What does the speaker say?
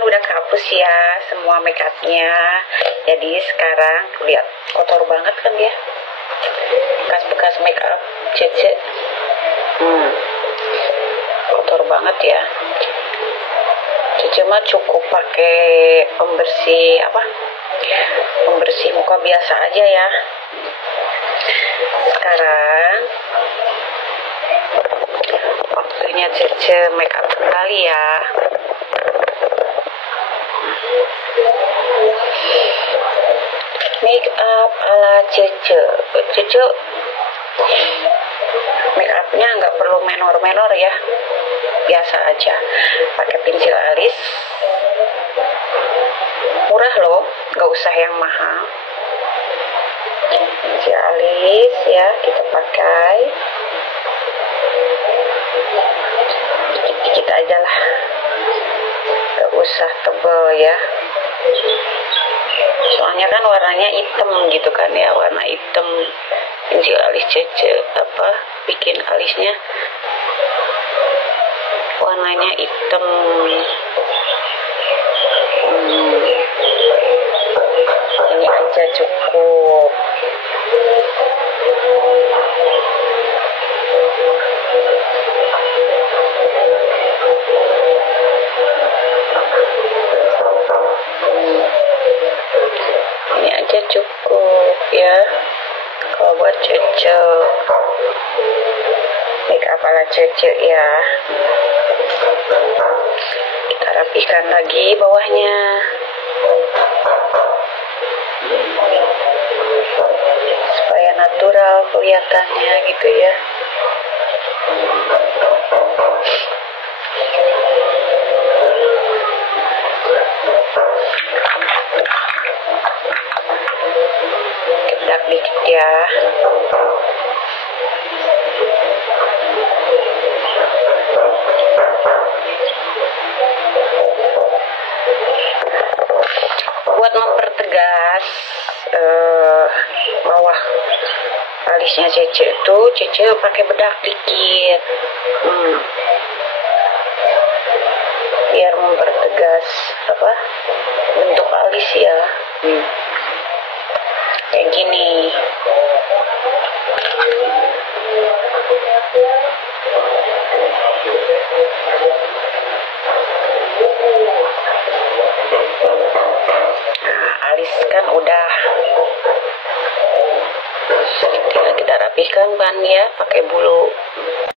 kan udah kehapus ya semua make upnya. Jadi sekarang lihat kotor banget kan dia, bekas-bekas make up Cece. Kotor banget ya. Cece mah cukup pakai pembersih muka biasa aja ya. Sekarang waktunya Cece make up kembali ya. Make up ala Cece. Cece make upnya nggak perlu menor-menor ya, biasa aja. Pakai pensil alis, murah loh, nggak usah yang mahal. Pensil alis ya kita pakai dikit-dikit aja lah, nggak usah tebel ya. Soalnya kan warnanya hitam gitu kan ya, warna hitam. Pensil alis Cece bikin alisnya warnanya hitam. Ini aja cukup. Ini aja cukup ya kalau buat Cece, make up ala Cece ya. Kita rapikan lagi bawahnya supaya natural kelihatannya gitu ya. Kedak dikit ya. Buat mempertegas bawah alisnya Cece itu, Cece pakai bedak dikit, biar mempertegas bentuk alis ya. Kayak gini. Nah, alis kan udah. Tinggal kita rapihkan ban ya, pakai bulu